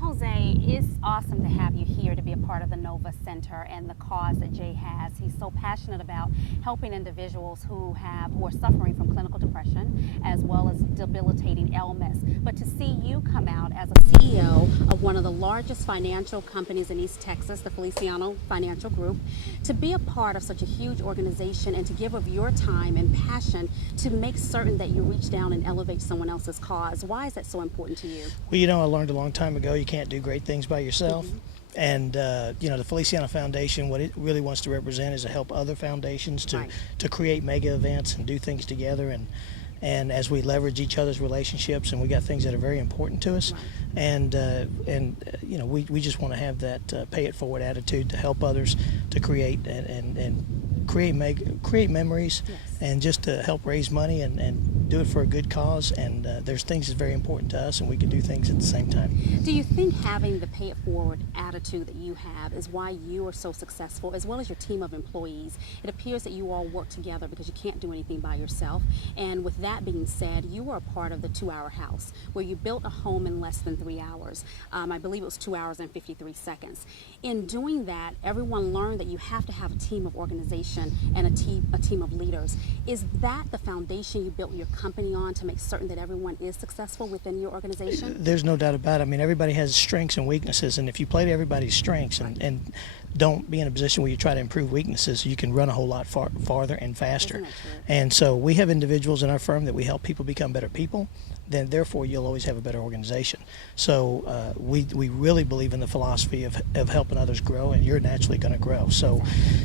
Jose, it's awesome to have you here to be a part of the Nova Center and the cause that Jay has. He's so passionate about helping individuals who are suffering from clinical depression as well as debilitating ailments. But to see you come out as a CEO of one of the largest financial companies in East Texas, the Feliciano Financial Group, to be a part of such a huge organization and to give of your time and passion to make certain that you reach down and elevate someone else's cause. Why is that so important to you? Well, I learned a long time ago you can't do great things by yourself. And, the Feliciano Foundation, what it really wants to represent is to help other foundations to create mega events and do things together. And as we leverage each other's relationships, and we got things that are very important to us, and we just want to have that pay it forward attitude to help others to create and create memories, and just to help raise money and do it for a good cause. And there's things that's very important to us, and we can do things at the same time. Do you think having the pay it forward attitude that you have is why you are so successful, as well as your team of employees? It appears that you all work together because you can't do anything by yourself. And with that being said, you were a part of the 2-hour house where you built a home in less than 3 hours. I believe it was 2 hours and 53 seconds. In doing that, everyone learned that you have to have a team of organization and a team of leaders. Is that the foundation you built your company on to make certain that everyone is successful within your organization? There's no doubt about it. I mean, everybody has strengths and weaknesses, and if you play to everybody's strengths and don't be in a position where you try to improve weaknesses, you can run a whole lot farther and faster. And so we have individuals in our firm that we help people become better people, then therefore you'll always have a better organization. So we really believe in the philosophy of helping others grow, and you're naturally going to grow. So,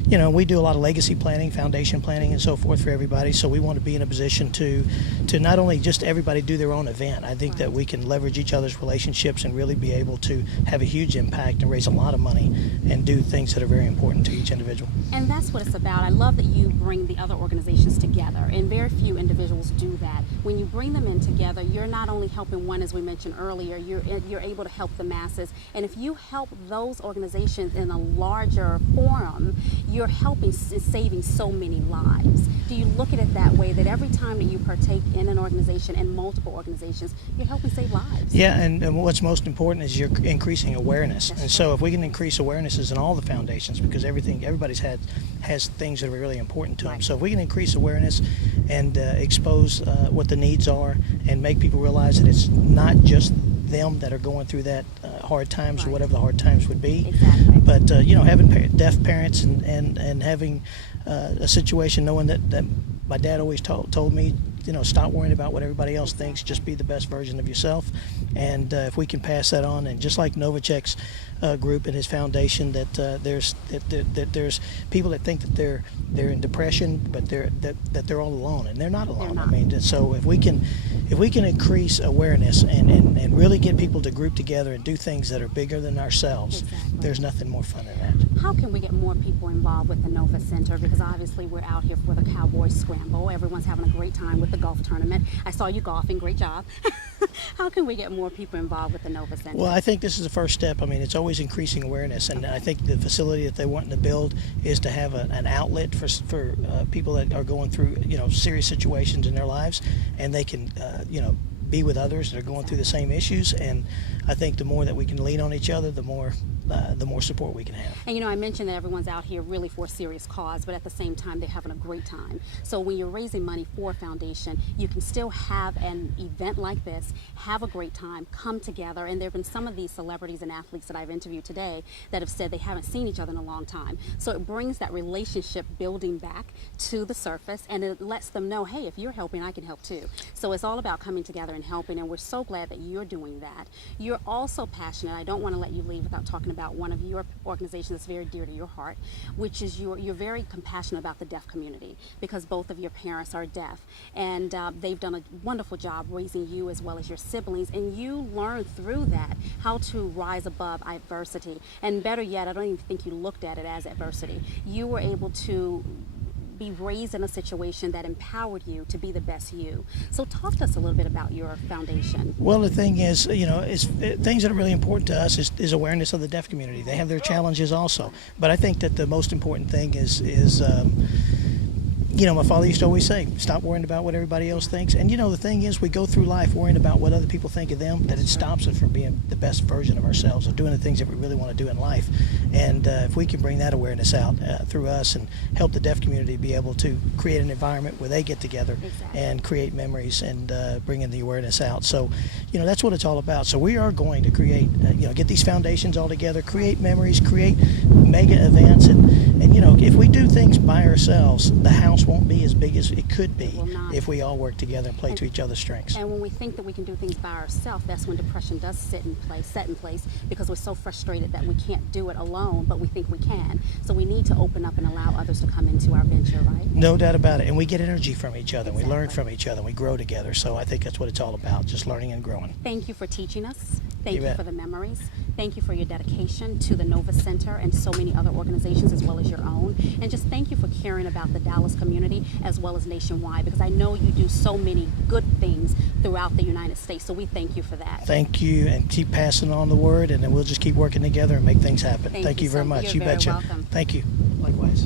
we do a lot of legacy planning, foundation planning, and so forth for everybody. So we want to be in a position to not only just everybody do their own event. I think that we can leverage each other's relationships and really be able to have a huge impact and raise a lot of money and do things that are very important to each individual. And that's what it's about. I love that you bring the other organizations together, and very few individuals do that. When you bring them in together, you're not only helping one, as we mentioned earlier, you're able to help the masses. And if you help those organizations in a larger forum, you're helping saving so many lives. Do you look at it that way, that every time that you partake in an organization and multiple organizations, you're helping save lives? Yeah, and what's most important is you're increasing awareness. And so if we can increase awarenesses in all the foundations, because everybody's has things that are really important to them. So if we can increase awareness and expose what the needs are and make people realize that it's not just them that are going through that hard times or whatever the hard times would be, but having deaf parents and having a situation knowing that my dad always told me, stop worrying about what everybody else thinks, just be the best version of yourself. And if we can pass that on, and just like Novacek's group and his foundation, that there's people that think that they're in depression, but they're all alone, and they're not alone. I mean, so if we can increase awareness and really get people to group together and do things that are bigger than ourselves, there's nothing more fun than that. How can we get more people involved with the Nova Center? Because obviously we're out here for the Cowboy Scramble. Everyone's having a great time with the golf tournament. I saw you golfing. Great job. How can we get more people involved with the Nova Center? Well, I think this is the first step. I mean, it's always increasing awareness, and I think the facility that they're wanting to build is to have an outlet for people that are going through serious situations in their lives, and they can be with others that are going through the same issues. And I think the more that we can lean on each other, the more support we can have. And I mentioned that everyone's out here really for a serious cause, but at the same time they're having a great time. So when you're raising money for a foundation, you can still have an event like this, have a great time, come together. And there have been some of these celebrities and athletes that I've interviewed today that have said they haven't seen each other in a long time. So it brings that relationship building back to the surface, and it lets them know, hey, if you're helping, I can help too. So it's all about coming together and helping, and we're so glad that you're doing that. You're also passionate. I don't want to let you leave without talking about one of your organizations that's very dear to your heart, which is you're very compassionate about the deaf community, because both of your parents are deaf, and they've done a wonderful job raising you as well as your siblings, and you learned through that how to rise above adversity. And better yet, I don't even think you looked at it as adversity. You were able to be raised in a situation that empowered you to be the best you. So talk to us a little bit about your foundation. Well, the thing is, things that are really important to us is awareness of the deaf community. They have their challenges also, but I think that the most important thing is my father used to always say, stop worrying about what everybody else thinks. And the thing is, we go through life worrying about what other people think of them, that it stops us from being the best version of ourselves, of doing the things that we really want to do in life. And if we can bring that awareness out through us and help the deaf community be able to create an environment where they get together and create memories and bring in the awareness out. So, that's what it's all about. So we are going to create, get these foundations all together, create memories, create mega events, and if we do things by ourselves, the house won't be as big as it could be if we all work together and play to each other's strengths. And when we think that we can do things by ourselves, that's when depression does set in place, because we're so frustrated that we can't do it alone, but we think we can. So we need to open up and allow others to come into our venture, right? No doubt about it. And we get energy from each other. We learn from each other. And we grow together. So I think that's what it's all about, just learning and growing. Thank you for teaching us. Thank you for the memories. Thank you for your dedication to the Nova Center and so many other organizations as well as your own. And just thank you for caring about the Dallas community as well as nationwide, because I know you do so many good things throughout the United States. So we thank you for that. Thank you, and keep passing on the word, and then we'll just keep working together and make things happen. Thank you very much. You're very betcha. Welcome. Thank you. Likewise.